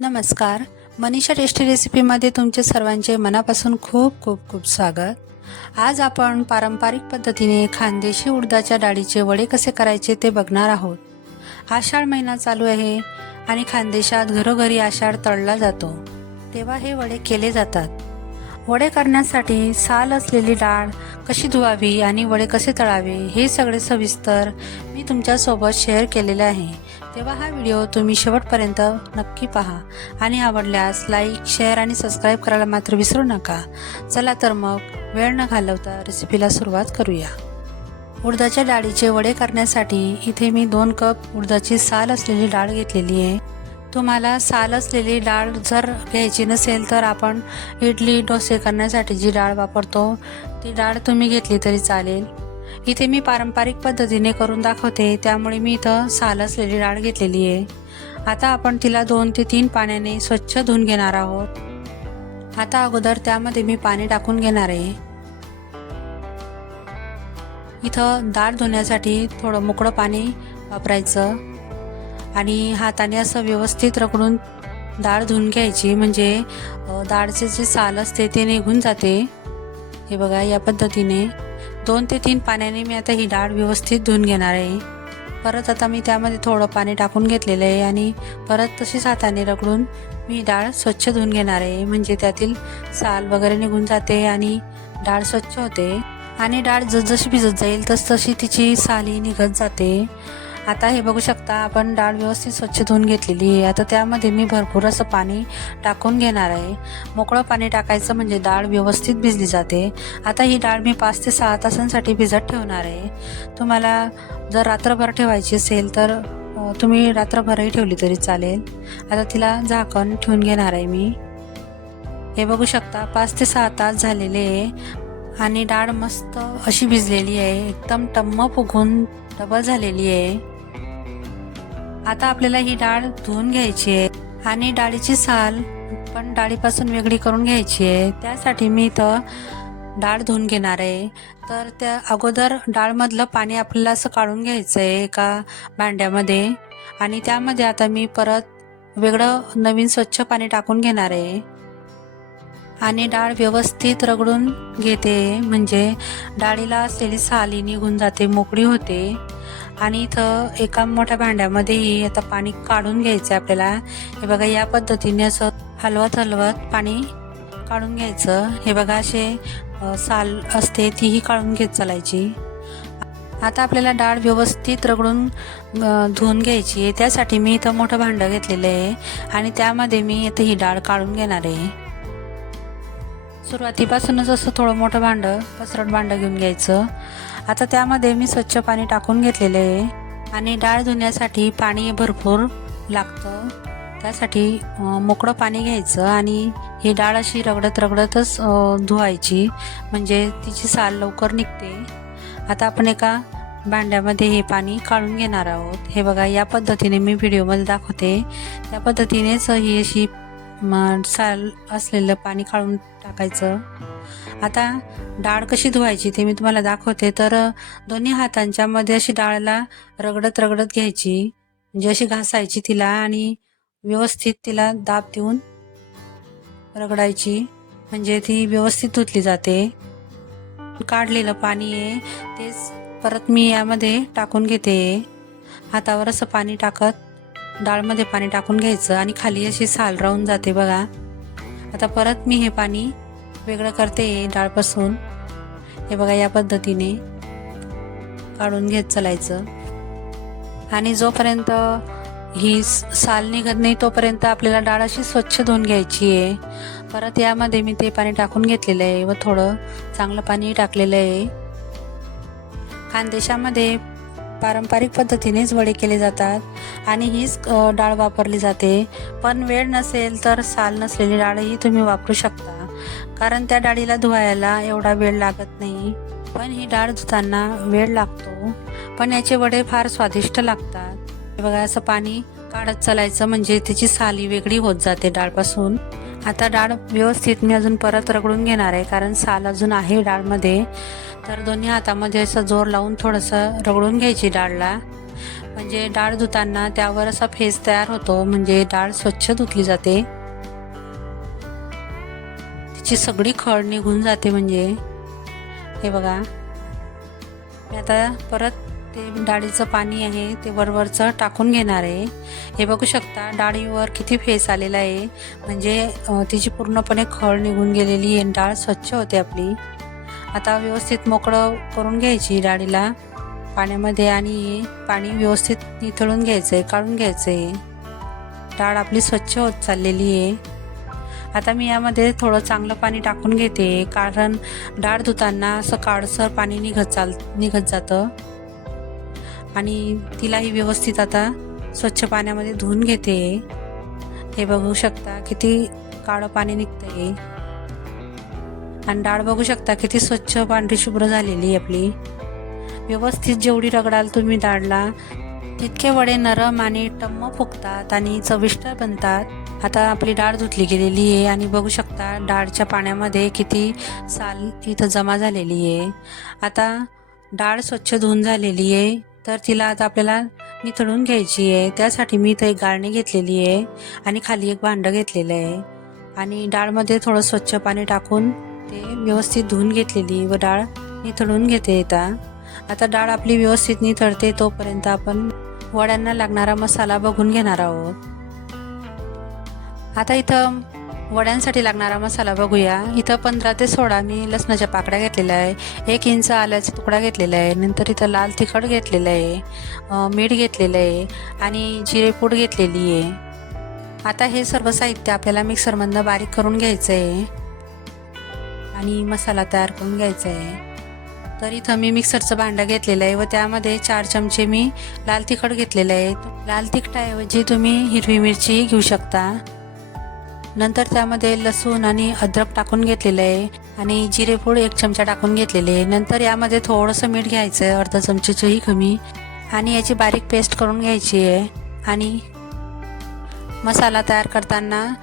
नमस्कार. मनीषा टेस्टी रेसिपीमध्ये तुमचे सर्वांचे मनापासून खूप खूप खूप स्वागत. आज आपण पारंपरिक पद्धतीने खानदेशी उडदाच्या डाळीचे वडे कसे करायचे ते बघणार आहोत. आषाढ महिना चालू आहे आणि खानदेशात घरोघरी आषाढ तळला जातो. तेव्हा हे वडे केले जातात. वडे करण्यासाठी साल असलेली डाळ कशी धुवावी आणि वडे कसे तळावे हे सगळे सविस्तर मी तुमच्यासोबत शेअर केलेले आहे. तेव्हा हा व्हिडिओ तुम्ही शेवटपर्यंत नक्की पहा आणि आवडल्यास लाईक शेअर आणि सबस्क्राईब करायला मात्र विसरू नका. चला तर मग वेळ न घालवता रेसिपीला सुरुवात करूया. उडदाच्या डाळीचे वडे करण्यासाठी इथे मी दोन कप उडदाची साल असलेली डाळ घेतलेली आहे. तुम्हाला साल असलेली डाळ जर घ्यायची नसेल तर आपण इडली डोसे करण्यासाठी जी डाळ वापरतो ती डाळ तुम्ही घेतली तरी चालेल. इथे मी पारंपरिक पद्धतीने करून दाखवते त्यामुळे मी इथं साल असलेली डाळ घेतलेली आहे. आता आपण तिला दोन ते तीन पाण्याने स्वच्छ धुवून घेणार आहोत. आता अगोदर त्यामध्ये मी पाणी टाकून घेणार आहे. इथं डाळ धुण्यासाठी थोडं मोकळं पाणी वापरायचं. आणि हाताने असं व्यवस्थित रगडून डाळ धुवून घ्यायची. म्हणजे डाळचे जे साल असते ते निघून जाते. हे बघा या पद्धतीने दोन ते तीन पाण्याने मी आता ही डाळ व्यवस्थित धुवून घेणार आहे. परत आता मी त्यामध्ये थोडं पाणी टाकून घेतलेलं आहे आणि परत तशीच हाताने रगडून मी डाळ स्वच्छ धुवून घेणार आहे. म्हणजे त्यातील साल वगैरे निघून जाते आणि डाळ स्वच्छ होते. आणि डाळ जसजशी भिजत जाईल तसतशी तिची साली निघत जाते. आता हे बघू शकता आपण डाळ व्यवस्थित स्वच्छ धुवून घेतलेली आहे. आता त्यामध्ये मी भरपूर असं पाणी टाकून घेणार आहे. मोकळं पाणी टाकायचं म्हणजे डाळ व्यवस्थित भिजली जाते. आता ही डाळ मी पाच ते सहा तासांसाठी भिजत ठेवणार आहे. तुम्हाला जर रात्रभर ठेवायची असेल तर तुम्ही रात्रभरही ठेवली तरी चालेल. आता तिला झाकण ठेवून घेणार आहे मी. हे बघू शकता पाच ते सहा तास झालेले आहे आणि डाळ मस्त अशी भिजलेली आहे. एकदम टम्म फुगून डबल झालेली आहे. आता आपल्याला ही डाळ धुवून घ्यायची आहे. आणि डाळीची साल पण डाळीपासून वेगळी करून घ्यायची आहे. त्यासाठी मी इथं डाळ धुवून घेणार आहे. तर त्या अगोदर डाळमधलं पाणी आपल्याला असं काढून घ्यायचं आहे एका भांड्यामध्ये. आणि त्यामध्ये आता मी परत वेगळं नवीन स्वच्छ पाणी टाकून घेणार आहे. आणि डाळ व्यवस्थित रगडून घेते. म्हणजे डाळीला असलेली साली निघून जाते मोकळी होते. आणि इथं एका मोठ्या भांड्यामध्येही आता पाणी काढून घ्यायचं आहे आपल्याला. हे बघा या पद्धतीने असं हलवत हलवत पाणी काढून घ्यायचं. हे बघा असे साल असते तीही काढून घेत चालायची. आता आपल्याला डाळ व्यवस्थित रगडून धुवून घ्यायची आहे. त्यासाठी मी इथं मोठं भांडं घेतलेलं आहे आणि त्यामध्ये मी इथं ही डाळ काढून घेणार आहे. सुरुवातीपासूनच असं थोडं मोठं भांडं पसरट भांडं घेऊन घ्यायचं. आता त्यामध्ये मी स्वच्छ पाणी टाकून घेतलेलं आहे. आणि डाळ धुण्यासाठी पाणी भरपूर लागतं. त्यासाठी मोकळं पाणी घ्यायचं आणि ही डाळ अशी रगडत रगडतच धुवायची. म्हणजे तिची साल लवकर निघते. आता आपण एका भांड्यामध्ये हे पाणी काढून घेणार आहोत. हे बघा या पद्धतीने मी व्हिडिओमध्ये दाखवते. त्या पद्धतीनेच ही अशी साल असलेलं पाणी काढून टाकायचं. आता डाळ कशी धुवायची ते मी तुम्हाला दाखवते. तर दोन्ही हातांच्या मध्ये अशी डाळला रगडत रगडत घ्यायची. म्हणजे अशी घासायची तिला आणि व्यवस्थित तिला दाब देऊन रगडायची. म्हणजे ती व्यवस्थित धुतली जाते. काढलेलं पाणी आहे तेच परत मी यामध्ये टाकून घेते. हातावर असं पाणी टाकत डाळमध्ये पाणी टाकून घ्यायचं आणि खाली अशी साल राहून जाते बघा. आता परत मी हे पाणी वेगळं करते डाळपासून. हे बघा या पद्धतीने काढून घेत चालायचं. आणि जोपर्यंत ही साल निघत नाही तोपर्यंत आपल्याला डाळ अशी स्वच्छ धुवून घ्यायची आहे. परत यामध्ये मी ते पाणी टाकून घेतलेलं आहे व थोडं चांगलं पाणी टाकलेलं आहे. खानदेशामध्ये पारंपरिक पद्धतीनेच वडे केले जातात आणि हीच डाळ वापरली जाते. पण वेळ नसेल तर साल नसलेली डाळही तुम्ही वापरू शकता. कारण त्या डाळीला धुवायला एवढा वेळ लागत नाही. पण ही डाळ धुताना वेळ लागतो. पण याचे वडे फार स्वादिष्ट लागतात. हे बघा असं पाणी काढत चालायचं म्हणजे त्याची साली वेगळी होत जाते डाळपासून. आता डाळ व्यवस्थित मी अजून परत रगडून घेणार आहे कारण साल अजून आहे डाळमध्ये. तर दोन्ही हातामध्ये असं जोर लावून थोडंसं रगडून घ्यायची डाळला. म्हणजे डाळ धुताना त्यावर असा फेस तयार होतो म्हणजे डाळ स्वच्छ धुतली जाते. तिची सगळी खळ निघून जाते म्हणजे. हे बघा. मी आता परत ते डाळीचं पाणी आहे ते वरवरचं टाकून घेणार आहे. हे बघू शकता डाळीवर किती फेस आलेला आहे. म्हणजे तिची पूर्णपणे खळ निघून गेलेली आहे डाळ स्वच्छ होते आपली. आता व्यवस्थित मोकळं करून घ्यायची डाळीला. पाण्यामध्ये आणि पाणी व्यवस्थित निथळून घ्यायचं आहे काढून घ्यायचं आहे डाळ आपली स्वच्छ होत चाललेली आहे. आता मी यामध्ये थोडं चांगलं पाणी टाकून घेते कारण डाळ धुताना असं काळसर पाणी निघत चाल निघत जातं. आणि तिलाही व्यवस्थित आता स्वच्छ पाण्यामध्ये धुवून घेते. हे बघू शकता किती काळं पाणी निघतंय. आणि डाळ बघू शकता किती स्वच्छ पांढरी शुभ्र झालेली आहे आपली. व्यवस्थित जेवढी रगडाल तुम्ही डाळला तितके वडे नरम आणि टम्म फुगतात आणि चविष्ट बनतात. आता आपली डाळ धुतली गेलेली आहे आणि बघू शकता डाळच्या पाण्यामध्ये किती साल इथं जमा झालेली आहे. आता डाळ स्वच्छ धुवून झालेली आहे. तर तिला आता आपल्याला निथळून घ्यायची आहे. त्यासाठी मी इथं एक गाळणी घेतलेली आहे आणि खाली एक भांडं घेतलेलं आहे. आणि डाळमध्ये थोडं स्वच्छ पाणी टाकून ते व्यवस्थित धुवून घेतलेली व डाळ निथळून घेते येता आता डाळ आपली व्यवस्थित निथळते तोपर्यंत आपण वड्यांना लागणारा मसाला बघून घेणार आहोत. आता इथं वड्यांसाठी लागणारा मसाला बघूया. इथं पंधरा ते सोळा मी लसणाच्या पाकड्या घेतलेल्या आहे. एक इंच आल्याचा तुकडा घेतलेला आहे. नंतर इथं लाल तिखट घेतलेलं आहे. मीठ घेतलेलं आहे. आणि जिरेपूड घेतलेली आहे. आता हे सर्व साहित्य आपल्याला मिक्सरमधनं बारीक करून घ्यायचं आहे. आणि मसाला तयार करून घ्यायचा आहे. तर इथं मी मिक्सरचं भांडं घेतलेलं आहे व त्यामध्ये चार चमचे मी लाल तिखट घेतलेलं आहे. लाल तिखटाऐवजी तुम्ही हिरवी मिरची घेऊ शकता. नंतर त्यामध्ये लसूण आणि अद्रक टाकून घेतलेलं आहे. आणि जिरेपूड एक चमचा टाकून घेतलेले आहे. नंतर यामध्ये थोडंसं मीठ घ्यायचं आहे अर्धा चमचेचंही कमी. आणि याची बारीक पेस्ट करून घ्यायची आहे. आणि मसाला तयार करताना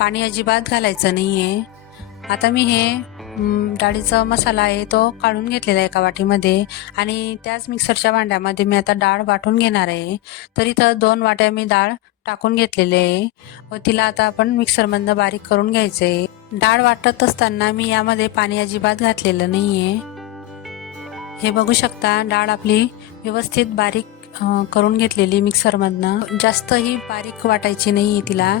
पाणी अजिबात घालायचं नाही आहे आता मी हे डाळीचा मसाला आहे तो काढून घेतलेला आहे एका वाटीमध्ये. आणि त्याच मिक्सरच्या भांड्यामध्ये मी आता डाळ वाटून घेणार आहे. तर इथं दोन वाट्या मी डाळ टाकून घेतलेले आहे. व तिला आता आपण मिक्सरमधनं बारीक करून घ्यायचं. आहे डाळ वाटत असताना मी यामध्ये पाणी अजिबात घातलेलं नाही आहे हे बघू शकता डाळ आपली व्यवस्थित बारीक करून घेतलेली मिक्सरमधनं. जास्तही बारीक वाटायची नाही आहे तिला.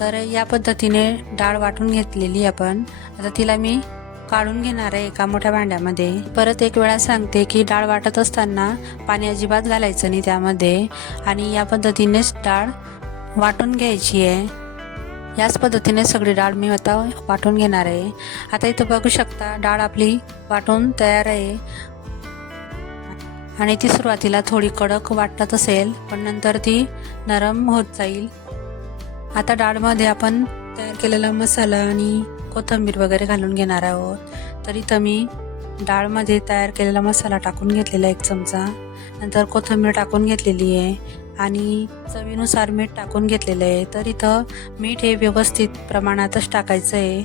तर या पद्धतीने डाळ वाटून घेतलेली आपण. आता तिला मी काढून घेणार आहे एका मोठ्या भांड्यामध्ये. परत एक वेळा सांगते की डाळ वाटत असताना पाणी अजिबात घालायचं नाही त्यामध्ये. आणि या पद्धतीनेच डाळ वाटून घ्यायची आहे. याच पद्धतीने सगळी डाळ मी आता वाटून घेणार आहे. आता इथं बघू शकता डाळ आपली वाटून तयार आहे. आणि ती सुरुवातीला थोडी कडक वाटत असेल पण नंतर ती नरम होत जाईल. आता डाळमध्ये आपण तयार केलेला मसाला आणि कोथिंबीर वगैरे घालून घेणार आहोत. तर इथं मी डाळमध्ये तयार केलेला मसाला टाकून घेतलेला एक चमचा. नंतर कोथिंबीर टाकून घेतलेली आहे आणि चवीनुसार मीठ टाकून घेतलेलं आहे. तर इथं मीठ हे व्यवस्थित प्रमाणातच टाकायचं आहे.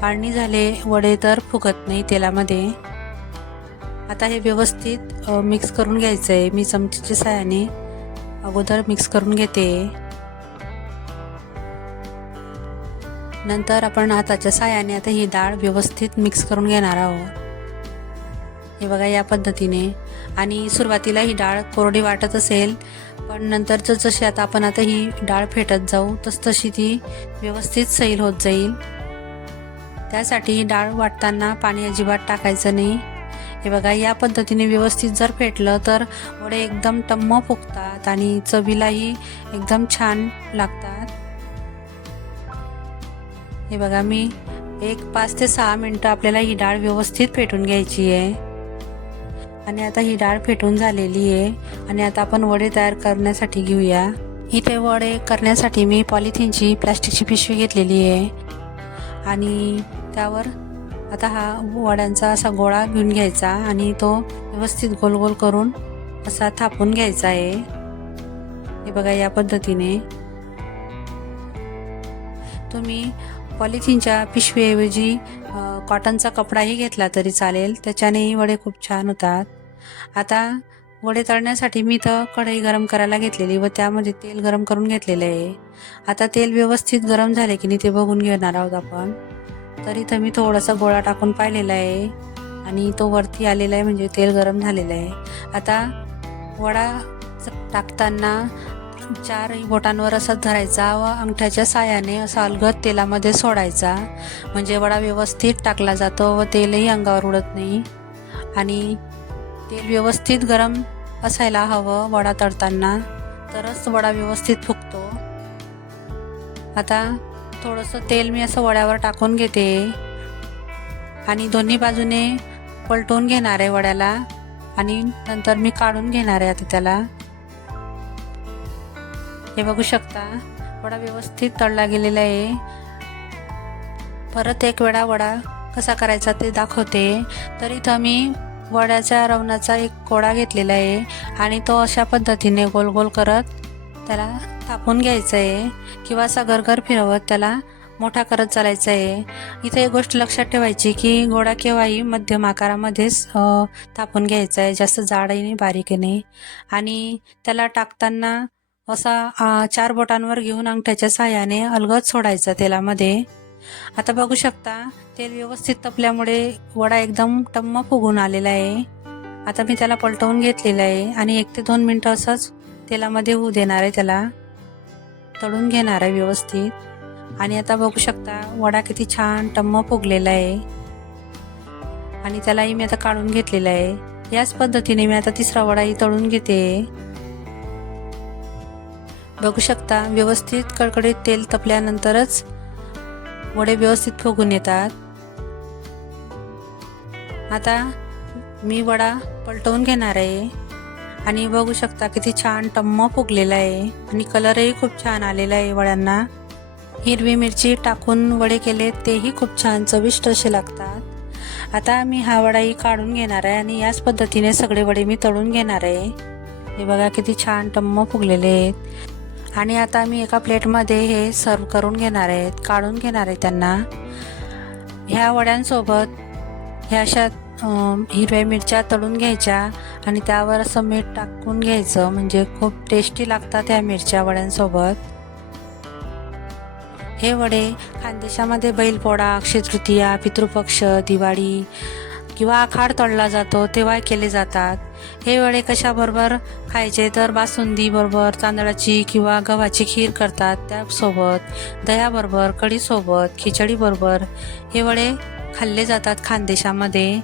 पाळणी झाले वडे तर फुगत नाही तेलामध्ये. आता हे व्यवस्थित मिक्स करून घ्यायचं आहे. मी चमचीच्या साह्याने अगोदर मिक्स करून घेते. नंतर आपण हाताच्या साह्याने आता ही डाळ व्यवस्थित मिक्स करून घेणार आहोत. हे बघा या पद्धतीने. आणि सुरुवातीला ही डाळ कोरडी वाटत असेल पण नंतर जशी आता आपण आता ही डाळ फेटत जाऊ तस तशी ती व्यवस्थित सैल होत जाईल. त्यासाठी ही डाळ वाटताना पाणी अजिबात टाकायचं नाही. हे बघा या पद्धतीने व्यवस्थित जर फेटलं तर वडे एकदम टम्म फुगतात आणि चवीलाही एकदम छान लागतात. हे बघा मी एक पाच ते सहा मिनटं आपल्याला ही डाळ व्यवस्थित फेटून घ्यायची आहे. आणि आता ही डाळ फेटून झालेली आहे. आणि आता आपण वडे तयार करण्यासाठी घेऊया. इथे वडे करण्यासाठी मी पॉलिथिनची प्लास्टिकची पिशवी घेतलेली आहे. आणि त्यावर आता हा वड्यांचा असा गोळा घेऊन घ्यायचा आणि तो व्यवस्थित गोल गोल करून असा थापून घ्यायचा आहे. हे बघा या पद्धतीने. तुम्ही पॉलिथिनच्या पिशवीऐवजी कॉटनचा कपडाही घेतला तरी चालेल. त्याच्यानेही वडे खूप छान होतात. आता वडे तळण्यासाठी मी तर कढई गरम करायला घेतलेली व त्यामध्ये तेल गरम करून घेतलेलं आहे. आता तेल व्यवस्थित गरम झाले की नाही ते बघून घेणार आहोत आपण. तर इथं मी थोडासा गोळा टाकून पाहिलेला आहे आणि तो वरती आलेला आहे म्हणजे तेल गरम झालेलं आहे. आता वडा टाकताना चारही बोटांवर असं धरायचा व अंगठ्याच्या सायाने असा अलगद तेलामध्ये सोडायचा. म्हणजे वडा व्यवस्थित टाकला जातो व तेलही अंगावर उडत नाही. आणि तेल व्यवस्थित गरम असायला हवं वडा तळताना. तरच वडा व्यवस्थित फुगतो. आता थोडंसं तेल मी असं वड्यावर टाकून घेते. आणि दोन्ही बाजूने पलटवून घेणार आहे वड्याला. आणि नंतर मी काढून घेणार आहे आता त्याला. हे बघू शकता. वडा व्यवस्थित तळला गेलेला आहे. परत एक वेळा वडा कसा करायचा ते दाखवते. तर इथं मी वड्याच्या रवणाचा एक कोडा घेतलेला आहे आणि तो अशा पद्धतीने गोल गोल करत त्याला थापून घ्यायचा आहे किंवा असा गरगर फिरवत त्याला मोठा करत चालायचा आहे. इथे एक गोष्ट लक्षात ठेवायची की गोडा केव्हाही मध्यम आकारामध्येच तापून थापून घ्यायचा आहे. जास्त जाडही नाही बारीकही नाही. आणि त्याला टाकताना असा चार बोटांवर घेऊन अंगठ्याच्या साह्याने अलगद सोडायचा तेलामध्ये. आता बघू शकता तेल व्यवस्थित तपल्यामुळे वडा एकदम टम्म फुगून आलेला आहे. आता मी त्याला पलटवून घेतलेला आहे आणि एक ते दोन मिनटं असंच तेलामध्ये होऊ देणार आहे त्याला. तळून घेणार आहे व्यवस्थित. आणि आता बघू शकता वडा किती छान टम्म फुगलेला आहे. आणि त्यालाही मी आता काढून घेतलेला आहे. याच पद्धतीने मी आता तिसरा वडाही तळून घेते. बघू शकता. व्यवस्थित कडकडीत तेल तपल्यानंतरच वडे व्यवस्थित फुगून येतात. आता मी वडा पलटवून घेणार आहे. आणि बघू शकता किती छान टम्म फुगलेला आहे. आणि कलरही खूप छान आलेला आहे वड्यांना. हिरवी मिरची टाकून वडे केले तेही खूप छान चविष्ट असे लागतात. आता मी हा वडाही काढून घेणार आहे आणि याच पद्धतीने सगळे वडे मी तळून घेणार आहे. हे बघा किती छान टम्म फुगलेले आहेत. आणि आता मी एका प्लेटमध्ये हे सर्व करून घेणार आहेत काढून घेणार आहे त्यांना. ह्या वड्यांसोबत ह्या अशा हिरव्या मिरच्या तळून घ्यायच्या आणि त्यावर असं मीठ टाकून घ्यायचं. म्हणजे खूप टेस्टी लागतात ह्या मिरच्या वड्यांसोबत. हे वडे खानदेशामध्ये बैलपोळा अक्षय तृतीया पितृपक्ष दिवाळी किंवा आखाड तळला जातो तेव्हा केले जातात. हे वडे कशाबरोबर खायचे? तर बासुंदीबरोबर तांदळाची किंवा गव्हाची खीर करतात त्यासोबत दह्याबरोबर कढीसोबत खिचडीबरोबर हे वडे खाल्ले जातात खानदेशामध्ये.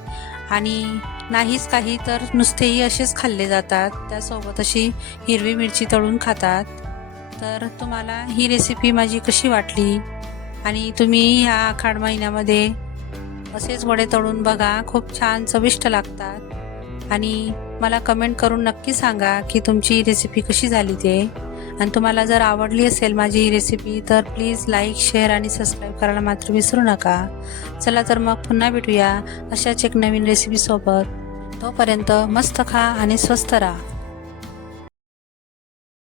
आणि नाहीच काही तर नुसतेही असेच खाल्ले जातात. त्यासोबत अशी हिरवी मिरची तळून खातात. तर तुम्हाला ही रेसिपी माझी कशी वाटली? आणि तुम्ही ह्या आखाड महिन्यामध्ये असेच वडे तळून बघा. खूप छान चविष्ट लागतात. आणि मला कमेंट करून नक्की सांगा की तुमची रेसिपी कशी झाली ते. आणि तुम्हाला जर आवडली असेल माझी ही रेसिपी तर प्लीज लाईक शेअर आणि सबस्क्राईब करायला मात्र विसरू नका. चला तर मग पुन्हा भेटूया अशाच एक नवीन रेसिपीसोबत तोपर्यंत मस्त खा आणि स्वस्त राहा.